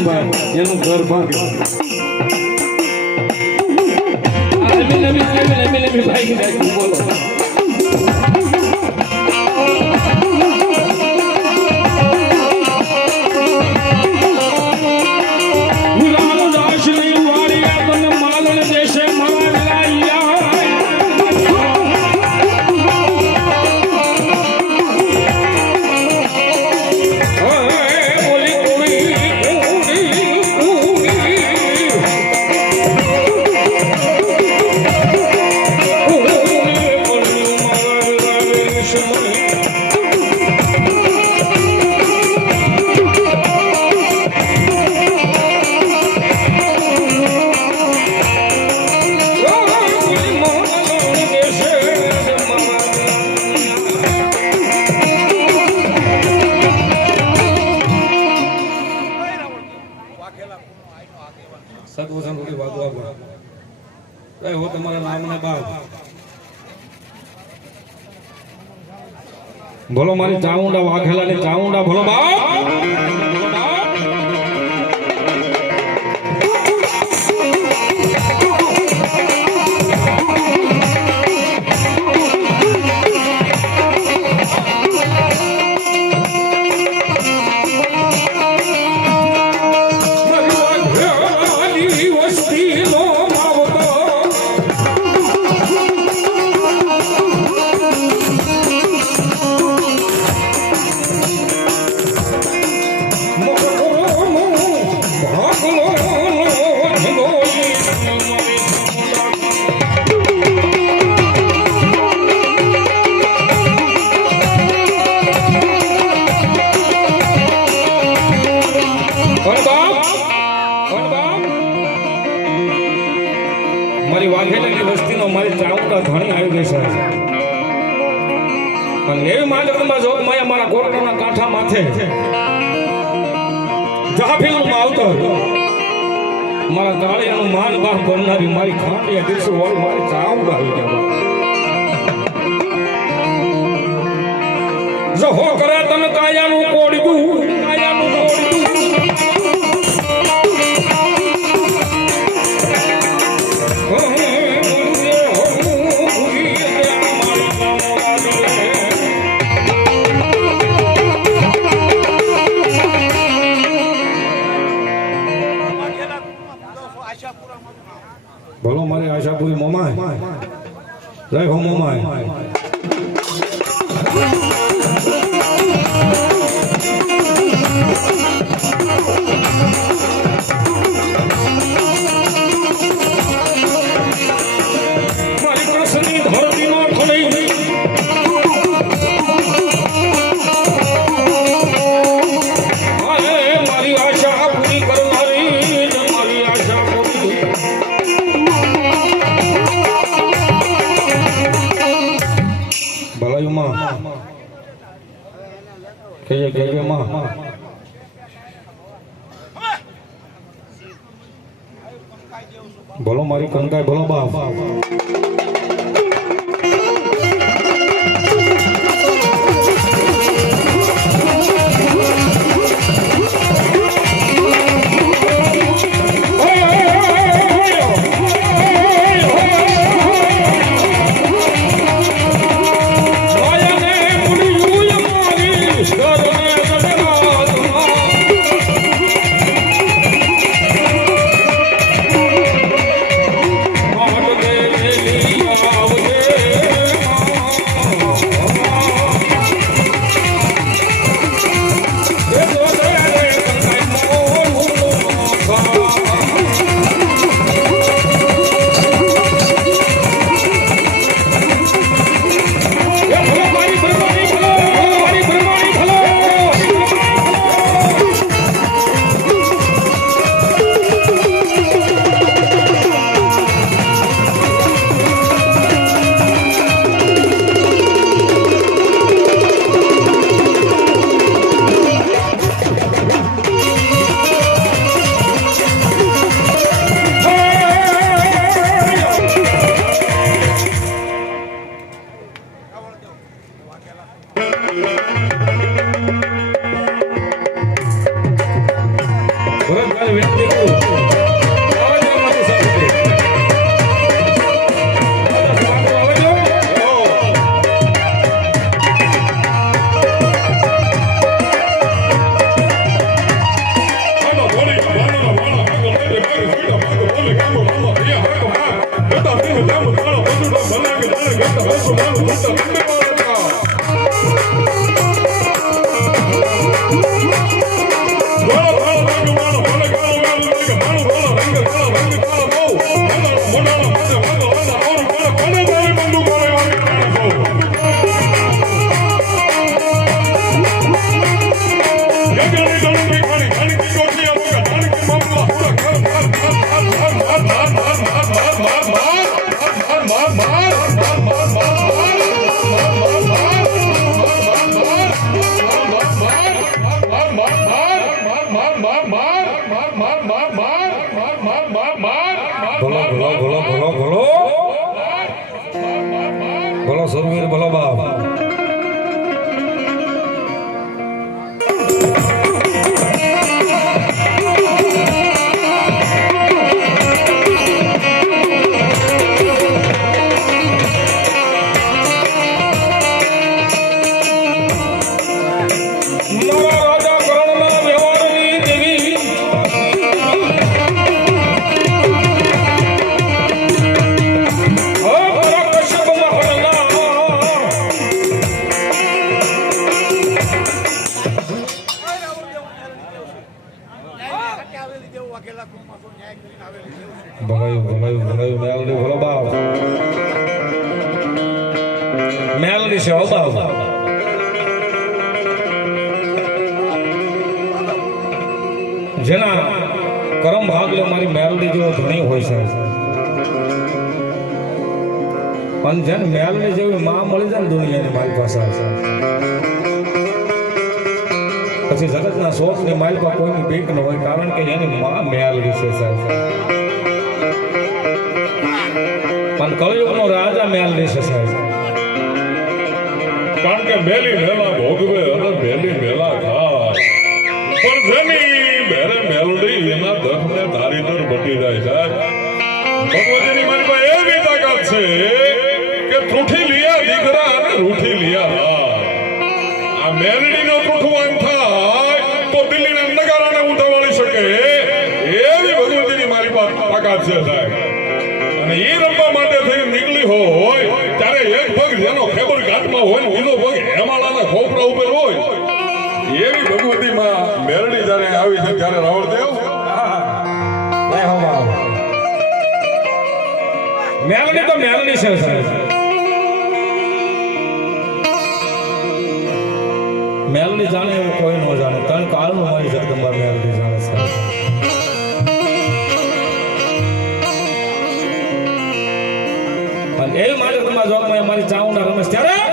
ઘનશ્યામભાઈ એનું ઘર ભાગે ભાઈ બોલો બોલો મારી ચાઉંડા વાઘેલા ને ચાઉંડા બોલો મારી વાઘેલાની વસ્તીનો મારી ચાઉંડા ધણી આવી ગઈ છે અને એવી માલકમાં જો મેં મારા કોટડાના કાંઠા માથે જાફીનું આવતો મારા ગાળિયાનું માન બાહ કરનારી મારી ખાંડિયા દિવસો વાળી મારી ચાઉંડા આવી ગયા જો હો કરે તને કાયાનું કોડ્યું બોલો મારી આશાપુરી મોમાય જય હો મોમાય મારી કૃષ્ણની ધરતીમાં ખોલી મારી આશા પૂરી કરનારી મારી આશા પૂરી ભલાયુમાં કહીએ માં બોલો મારી કંકાઈ બોલો બાપ ભલો સુરવીર ભલો બાપ મેલડી છે જેના કરમ ભાગલે મારી મેલડી જેવો ધણી હોય છે પણ જેને મેલડી જેવી માં મળી જાય ને દુનિયાની મારી પાસે પછી જગતના શોખની મારી પાસે કોઈની બીક ન હોય કારણ કે એની માં મેલડી છે સાહેબ પણ કળયુગનો રાજા મેલડી છે સાહેબ કારણ કે મેલી મેલા ભોગવે અને મેલી મેલા ખાય પણ જેની મેરે મેલડી એના દર્દને ધારીદર બટી જાય સાહેબ ભગવતીની મારી પાસે એવી તાકાત છે કે ત્રુઠી લિયા દીકરા અને રૂઠી લિયા આ મેલડીનો ત્રુઠવાન થાય તો દિલ્હીના નગારાને ઉઠાવાળી શકે એવી ભગવતીની મારી પાસે તાકાત છે સાહેબ અને એ રમવા માટે થઈ નીકળી હોય ત્યારે એક પગ જેનો ખેબર ઘાટમાં હોય ને બીજો પગ હેમાળાના ખોપરા ઉપર હોય એવી ભગવતીમાં મેરડી જ્યારે આવી છે ત્યારે રાવણદેવ મેલડી તો મેલડી છે સાહેબ મેલડી જાણે એવું કોઈ ન જાણે ત્રણ કાળનું મારી જગદંબા મેલડી જાણે સાહેબ એવી મારી તમારા જોગમાં મારી ચાઉંડા રમેશ ત્યારે